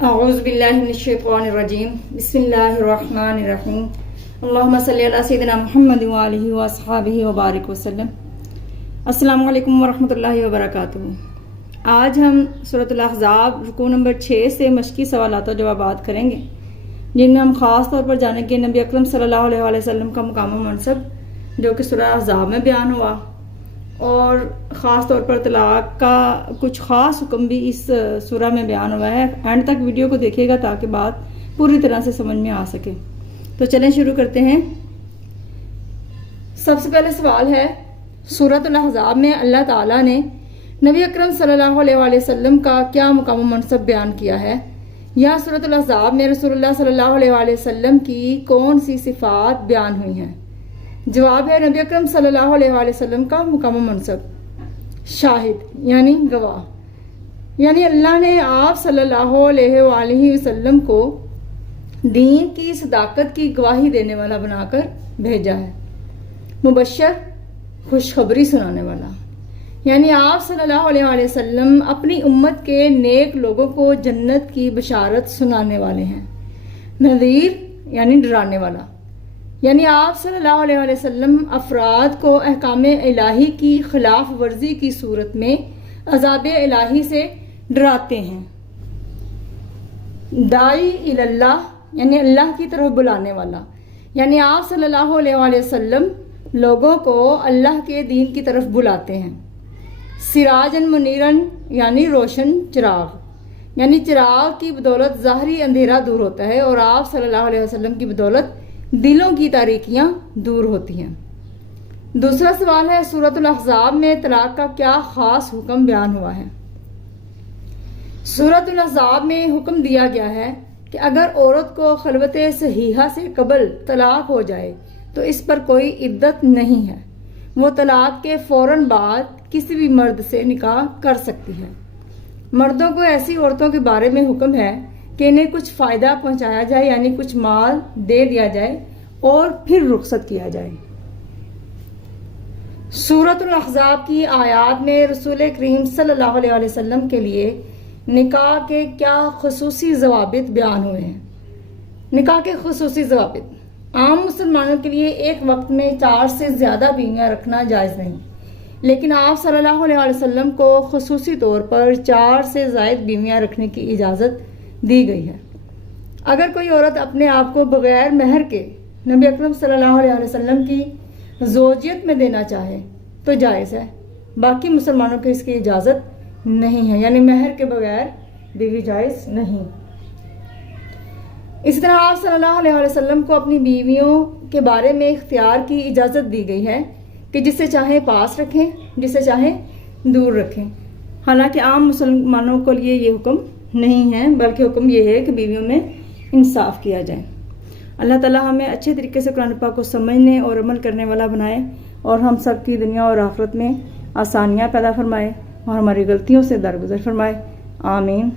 اعوذ باللہ من الشیطان الرجیم بسم اللہ الرحمن الرحیم اللہم صلی علی سیدنا محمد وآلہ واصحابہ وبارک وسلم۔ السلام علیکم ورحمۃ اللہ وبرکاتہ۔ آج ہم سورۃ الاحزاب رکوع نمبر 6 سے مشقی سوالات و جوابات کریں گے، جن میں ہم خاص طور پر جانیں گے نبی اکرم صلی اللہ علیہ وآلہ وسلم کا مقام و منصب جو کہ سورہ احزاب میں بیان ہوا، اور خاص طور پر طلاق کا کچھ خاص حکم بھی اس سورہ میں بیان ہوا ہے۔ اینڈ تک ویڈیو کو دیکھیے گا تاکہ بات پوری طرح سے سمجھ میں آ سکے۔ تو چلیں شروع کرتے ہیں۔ سب سے پہلے سوال ہے، سورۃ الاحزاب میں اللہ تعالیٰ نے نبی اکرم صلی اللہ علیہ وآلہ وسلم کا کیا مقام و منصب بیان کیا ہے؟ یا سورۃ الاحزاب میں رسول اللہ صلی اللہ علیہ وآلہ وسلم کی کون سی صفات بیان ہوئی ہیں؟ جواب ہے نبی اکرم صلی اللہ علیہ وآلہ وسلم کا مقام و منصب شاہد یعنی گواہ، یعنی اللہ نے آپ صلی اللہ علیہ وآلہ وسلم کو دین کی صداقت کی گواہی دینے والا بنا کر بھیجا ہے، مبشر خوشخبری سنانے والا، یعنی آپ صلی اللہ علیہ وآلہ وسلم اپنی امت کے نیک لوگوں کو جنت کی بشارت سنانے والے ہیں، نذیر یعنی ڈرانے والا، یعنی آپ صلی اللہ علیہ وآلہ وسلم افراد کو احکام الہی کی خلاف ورزی کی صورت میں عذاب الہی سے ڈراتے ہیں۔ داعی اللہ یعنی اللہ کی طرف بلانے والا، یعنی آپ صلی اللہ علیہ وآلہ وسلم لوگوں کو اللہ کے دین کی طرف بلاتے ہیں۔ سراجن منیرن یعنی روشن چراغ، یعنی چراغ کی بدولت ظاہری اندھیرا دور ہوتا ہے اور آپ صلی اللہ علیہ وسلم کی بدولت دلوں کی تاریکیاں دور ہوتی ہیں۔ دوسرا سوال ہے، سورۃ الاحزاب میں طلاق کا کیا خاص حکم بیان ہوا ہے؟ سورۃ الاحزاب میں حکم دیا گیا ہے کہ اگر عورت کو خلوت صحیحہ سے قبل طلاق ہو جائے تو اس پر کوئی عدت نہیں ہے، وہ طلاق کے فوراً بعد کسی بھی مرد سے نکاح کر سکتی ہے۔ مردوں کو ایسی عورتوں کے بارے میں حکم ہے کہ انہیں کچھ فائدہ پہنچایا جائے، یعنی کچھ مال دے دیا جائے اور پھر رخصت کیا جائے۔ سورۃ الاحزاب کی آیات میں رسول کریم صلی اللہ علیہ وآلہ وسلم کے لیے نکاح کے کیا خصوصی ضوابط بیان ہوئے ہیں؟ نکاح کے خصوصی ضوابط: عام مسلمانوں کے لیے ایک وقت میں 4 سے زیادہ بیویاں رکھنا جائز نہیں، لیکن آپ صلی اللہ علیہ وآلہ وسلم کو خصوصی طور پر 4 سے زائد بیویاں رکھنے کی اجازت دی گئی ہے۔ اگر کوئی عورت اپنے آپ کو بغیر مہر کے نبی اکرم صلی اللہ علیہ وسلم کی زوجیت میں دینا چاہے تو جائز ہے، باقی مسلمانوں کو اس کی اجازت نہیں ہے، یعنی مہر کے بغیر بیوی جائز نہیں۔ اسی طرح آپ صلی اللہ علیہ وسلم کو اپنی بیویوں کے بارے میں اختیار کی اجازت دی گئی ہے کہ جسے چاہیں پاس رکھیں، جسے چاہیں دور رکھیں، حالانکہ عام مسلمانوں کو لیے یہ حکم نہیں ہے، بلکہ حکم یہ ہے کہ بیویوں میں انصاف کیا جائے۔ اللہ تعالیٰ ہمیں اچھے طریقے سے قرآن پاک کو سمجھنے اور عمل کرنے والا بنائے، اور ہم سب کی دنیا اور آخرت میں آسانیاں پیدا فرمائے اور ہماری غلطیوں سے درگزر فرمائے۔ آمین۔